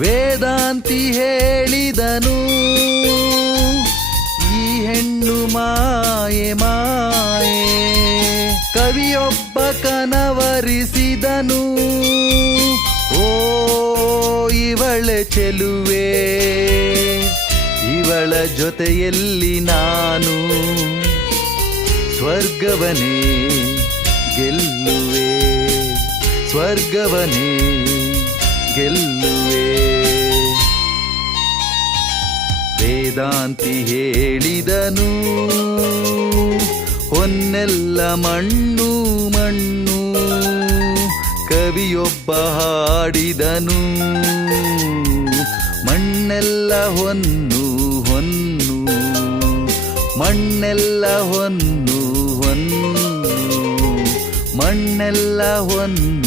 ವೇದಾಂತಿ ಹೇಳಿದನು, ಈ ಹೆಣ್ಣು ಮಾಯೆ ಮಾಯೆ. ಕವಿಯೊಬ್ಬ ಕನವರಿಸಿದನು, ಓ ಇವಳ ಚೆಲುವೆ, ಇವಳ ಜೊತೆಯಲ್ಲಿ ನಾನು ಸ್ವರ್ಗವನೇ ಗೆಲ್ಲುವೆ, ಸ್ವರ್ಗವನೇ ಗೆಲ್ಲುವೆ. ವೇದಾಂತಿ ಹೇಳಿದನು, ಹೊನ್ನೆಲ್ಲ ಮಣ್ಣು ಮಣ್ಣು. ಕವಿಯೊಬ್ಬ ಹಾಡಿದನು, ಮಣ್ಣೆಲ್ಲ ಹೊನ್ನು ಹೊನ್ನು, ಮಣ್ಣೆಲ್ಲ ಹೊನ್ನು ಹೊನ್ನು, ಮಣ್ಣೆಲ್ಲ ಹೊನ್ನು